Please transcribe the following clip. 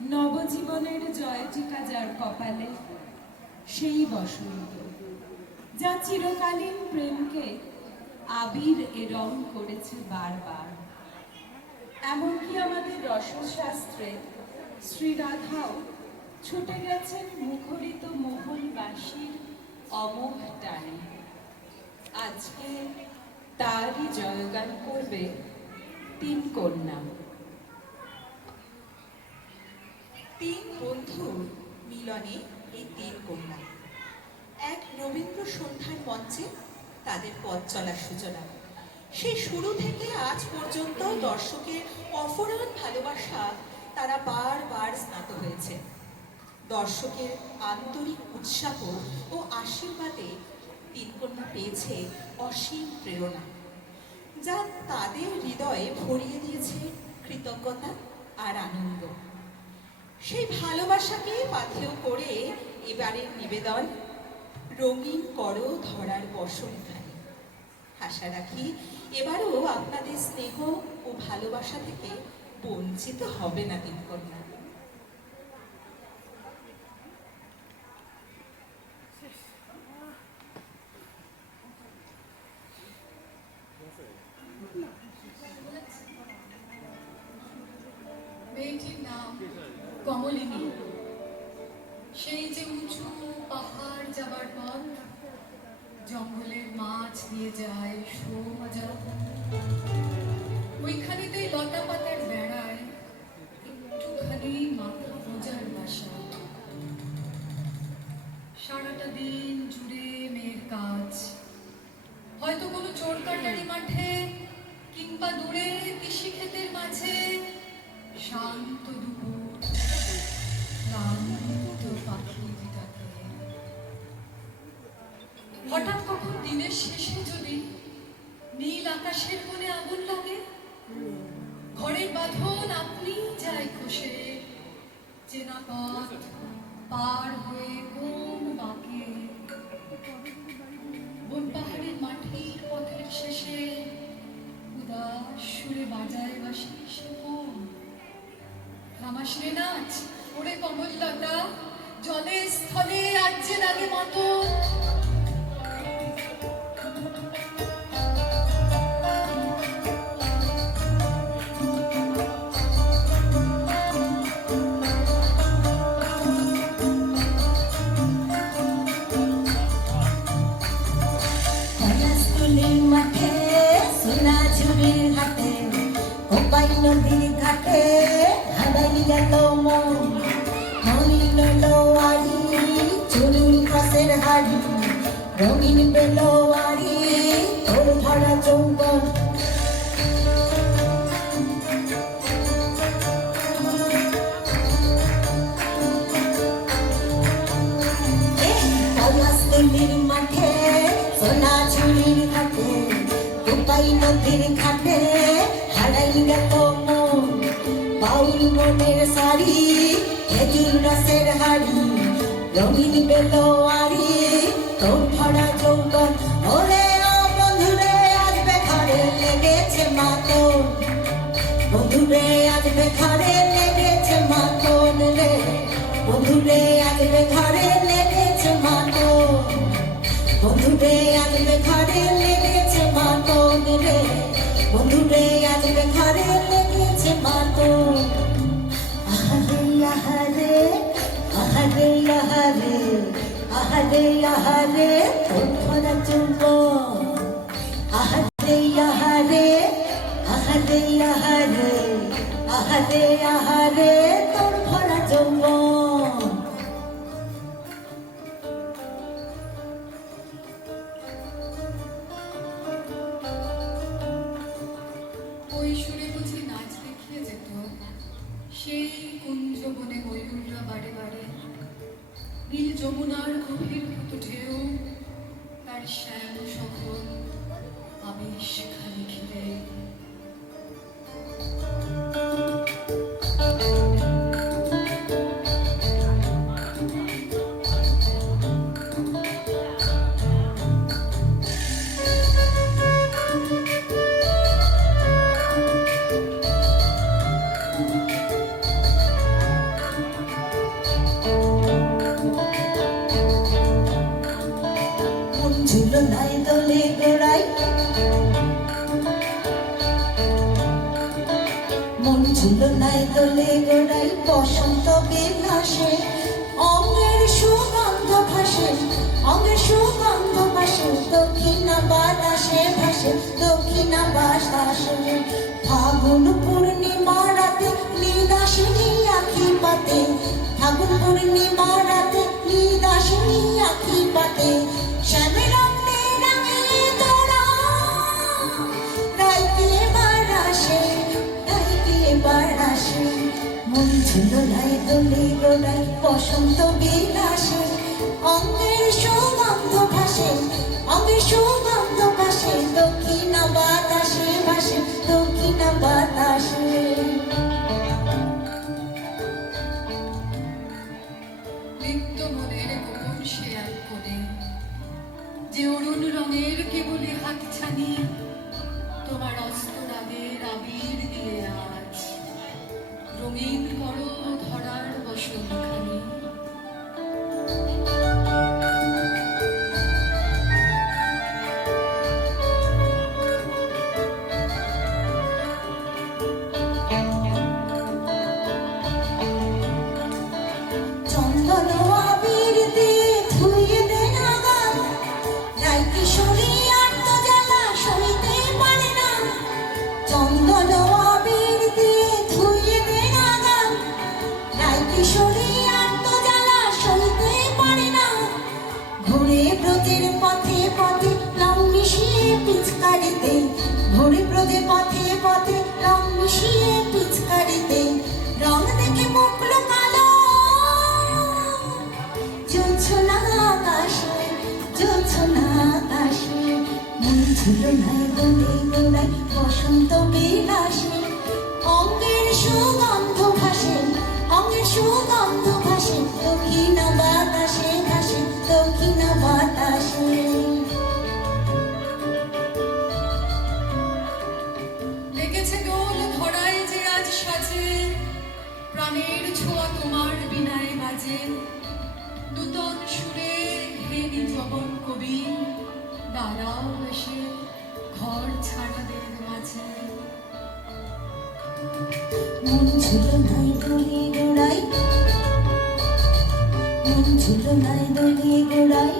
নবজীবনের জয়টিকা যার কপালে, সেই বসন্ত যা চিরকালীন প্রেমকে আবির এ রং করেছে বারবার। এমনকি আমাদের রসশাস্ত্রে শ্রীরাধাও ছুটে গেছেন মুখরিত মোহনবাসীর অমোঘ টানে। আজকে তারই জয়গান করবে তিন কন্যা। তিন বন্ধুর মিলনে এই তিন কন্যা এক রবীন্দ্র সন্ধ্যার মঞ্চে তাদের পথ চলার সূচনা। সেই শুরু থেকে আজ পর্যন্ত দর্শকের অফুরান ভালোবাসা তারা বারবার স্নাত হয়েছে। দর্শকের আন্তরিক উৎসাহ ও আশীর্বাদে তিন কন্যা পেয়েছে অসীম প্রেরণা, যা তাদের হৃদয়ে ভরিয়ে দিয়েছে কৃতজ্ঞতা আর আনন্দ। সেই ভালোবাসাকে পাথেয় করে এবারের নিবেদন রঙিন করো ধরার বসন্তায়। আশা রাখি এবারও আপনাদের স্নেহ ও ভালোবাসা থেকে বঞ্চিত হবে না তিন কন্যা। মেয়েটির নাম কমলিনী। সেই যে উঁচু পাহাড় যাবার পথ, জঙ্গলের মাছ দিয়ে যায় সোজা, ওইখানেতেই লতা পাতার বেড়ায় একটুখানি মাথা গোজার বাসা। সারাটা দিন জুড়ে মেয়ের কাজ, হয়তো কোনো চোর কাটারি মাঠে কিংবা দূরে কৃষি ক্ষেতের মাঝে শান্ত দুপুর, ক্লান্ত পাখির ডাকে। হঠাৎ কখন দিনের শেষে যদি নীল আকাশের কোণে আগুন লাগে, ঘরের বাঁধন আপনি যায় খসে, চেনা পথ পার হয়ে কোন বাঁকে বন পাহাড়ের মাটির পথের শেষে উদাস সুরে বাজায় বাসি সে কোন রামাসরে নাচ। ওরে কমললতা, জলে স্থলে আজ যে লাগে মতো। মাঠে সোনা ঝুড়ির হাতে, কোপাই নদীর ঘাটে হারাই গেল মন। মলিন লোয়ারি চুলুল খসের হাড়ি, রঙিন বেলোয়ারি তোর ভরা যৌবন। পলাশতলির মাঠে সোনা ঝুড়ির হাতে, কোপাই নদীর ঘাটে হারাই গেল মন। বাউল মনের শাড়ি, খেজুর রসের হাড়ি, রঙিন বেলোয়ারি তোর ভরা যৌবন। ওরে ও বন্ধুরে আসবে ঘরে লেগেছে মাতন, বন্ধুরে আসবে ঘরে লেগেছে মাতন রে, বন্ধুরে আসবে ঘরে লেগেছে মাতন, বন্ধুরে আসবে ঘরে লেগেছে মাতন রে, বন্ধুরে আসবে ঘরে লেগেছে মাতন। আহারে আহারে আহারে আহারে আহারে আহারে তোর ভরা যৌবন। আহারে আহারে আহারে আহারে আহারে আহারে তোর ভরা যৌবন। ওই সুরে বুঝি নাচ দেখিয়ে যেত সেই কুঞ্জ বনে ময়ূররা বাড়ে বাড়ে। নীল যমুনার গভীর কত ঢেউ, তার শ্যাম সফল আবেশ খালি ঘিরে। মন ছিল নাই দোলে গোড়াই বসন্ত বিলাসে অঙ্গের সুগন্ধ ভাসে অঙ্গের সুগন্ধ ভাসে দক্ষিণা বাতাসে ভাসে দক্ষিণা বাতাসে ফাগুন পূর্ণিমা রাতে নীদাসিনী আখি পাতে ফাগুন পূর্ণিমা রাতে নীদাসিনী আখি পাতে শ্যামে রঙে রঙে তোরা রাইতে বারাসে রাইতে বারাসে মন ছিল নাই দোলে গোড়াই বসন্ত বিলাসে অঙ্গের সুগন্ধ ভাসে অঙ্গের সুগন্ধ ভাসে দক্ষিণা বাতাসে ভাসে দক্ষিণা বাতাসে লিপ্ত মনের গোপন সে এক কোণে যে অরুণ রঙের কেবলি হাতছানি তোমার অস্তরাগের আবির দিয়ে আজ রঙিন করো ধরার বসন্তখানি চন্দন আবির দিয়ে ধুয়ে দে নাগাল রাই কিশোরী আত্মজ্বালা সইতে পারে না চন্দন আবির দিয়ে ধুয়ে দে নাগাল রাই কিশোরী আত্মজ্বালা সইতে পারে না ঘুরে ব্রজের পথে পথে রং মিশিয়ে পিচকারিতে ঘুরে ব্রজের পথে পথে রং মিশিয়ে পিচকারিতে রং দেখে মুখলো কালো জোছনা আকাশে জোছনা আকাশে মন ছিল নাই দোলে গোড়াই বসন্ত বিলাসে অঙ্গের সুগন্ধ ভাসে অঙ্গের সুগন্ধ ভাসে দক্ষিণা বাতাসে ভাসে দক্ষিণা বাতাসে লেগেছে দোল ধরায় যে আজ সাজে প্রাণের ছোঁয়া তোমার বিনায় বাজে নূতন সুরে হে নিজবন কবি দাঁড়াও এসে ঘর ছাড়াদের মাঝে মন ছিল নাই দোলে গোড়াই মন ছিল নাই দোলে গোড়াই